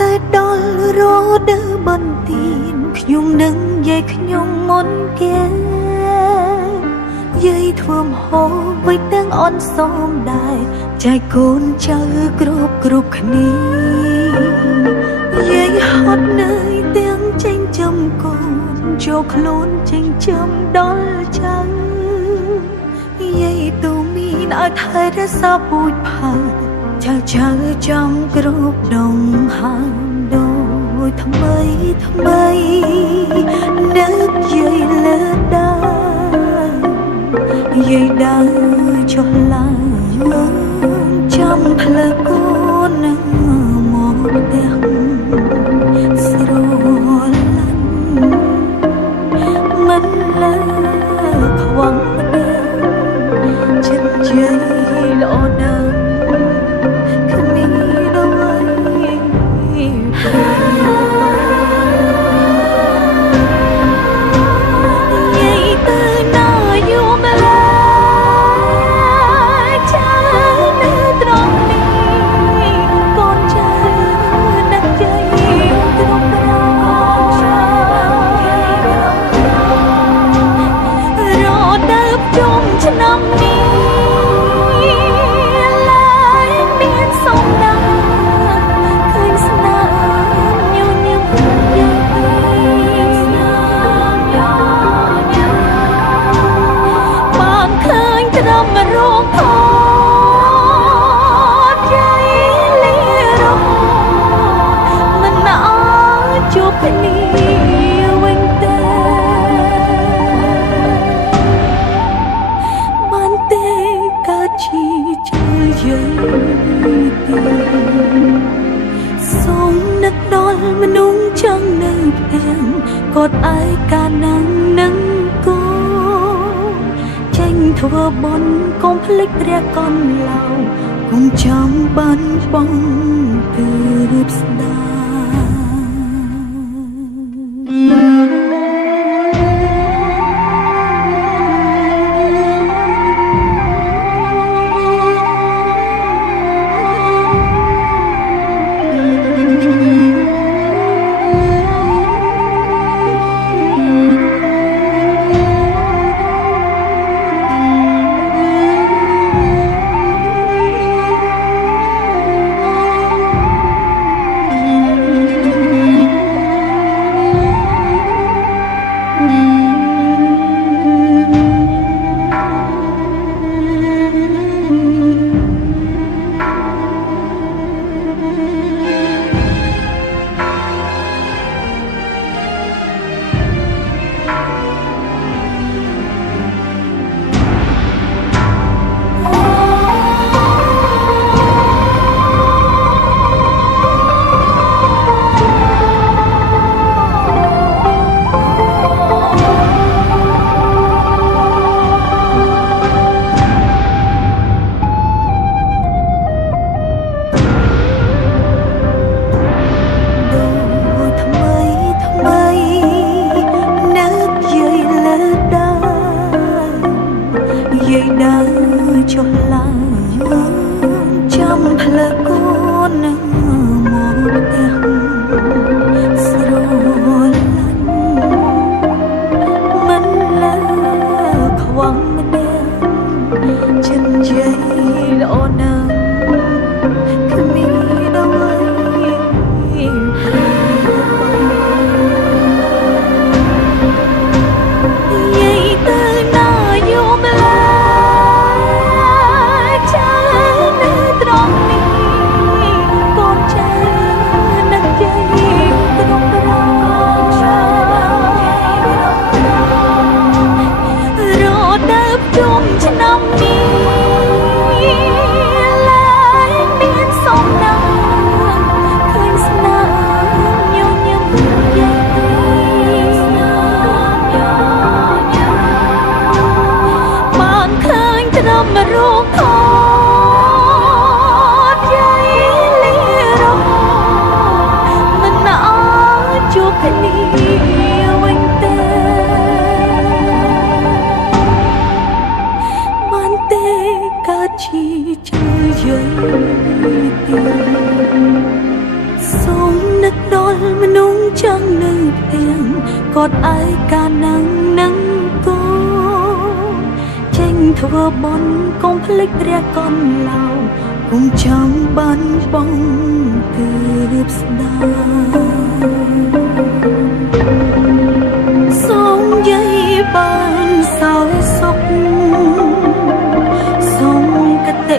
តែដល់រដូវបន្ទានខ្ញុំនឹងយាយខ្ញុំមុនគេយាយធ្វើម្ហូបឲ្យទាំងអនសមដែរចែកកូនចៅគ្រប់គ្នាយាយហត់នឿយទាំងចិញ្ចឹមកូនចូលខ្លួនចិញ្ចឹមដល់ចៅយាយទូមានឲ្យថែរក្សាពូជផើចៅចំគ្រប់ដងហើមដូចថ្មីនឹកយាយលើដើរយាយដើរចុះឡើងចាំផ្លូវកូននឹងមកផ្ទះស្រឡាញ់មិនលើខ្វងចិត្តយាយល្អណាស់សូមនឹកដល់មនុស្សចង់នៅផ្ទះកត់ឯកាណាំងនឹងគូចេញធ្វើបុណ្យកុំភ្លេចព្រះកុណឡៅកុំចាំបានបងទើបស្ដាប់យាយដើរចុះឡើងចាំផ្លូវកូននឹងមកផ្ទះស្រឡាញ់មិនលើខ្វងម្នាក់ចិត្តយាយល្អណាស់គ្មានអ្វីជាជើយាយទីសូម ដល់មនុស្សចង់នៅផ្ទាំងកត់ឯកានឹងនឹងគោចេញធ្វើបន់កុំភ្លេចព្រះកនឡៅកុំចង់បានបងទើបស្ដាសូមយាយបានសោយសុខសូមកតិ